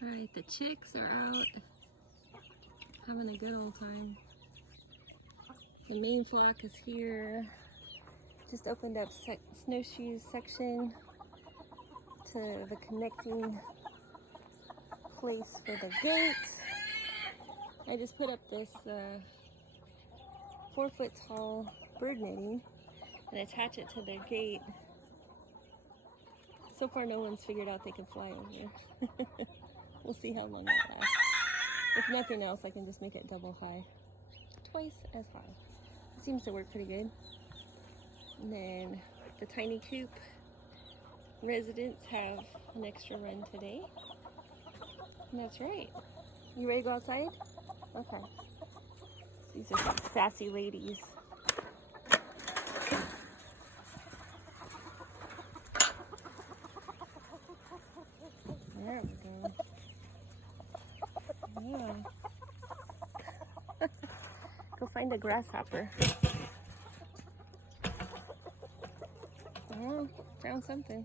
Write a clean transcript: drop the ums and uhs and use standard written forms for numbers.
Alright, the chicks are out having a good old time. The main flock is here. Just opened up snowshoes section to the connecting place for the gate. I just put up this 4-foot tall bird netting and attach it to their gate. So far no one's figured out they can fly over here. We'll see how long that lasts. If nothing else, I can just make it double high. Twice as high. It seems to work pretty good. And then the tiny coop residents have an extra run today. And that's right. You ready to go outside? Okay. These are some sassy ladies. There we go. Yeah. Go find a grasshopper. Oh, found something.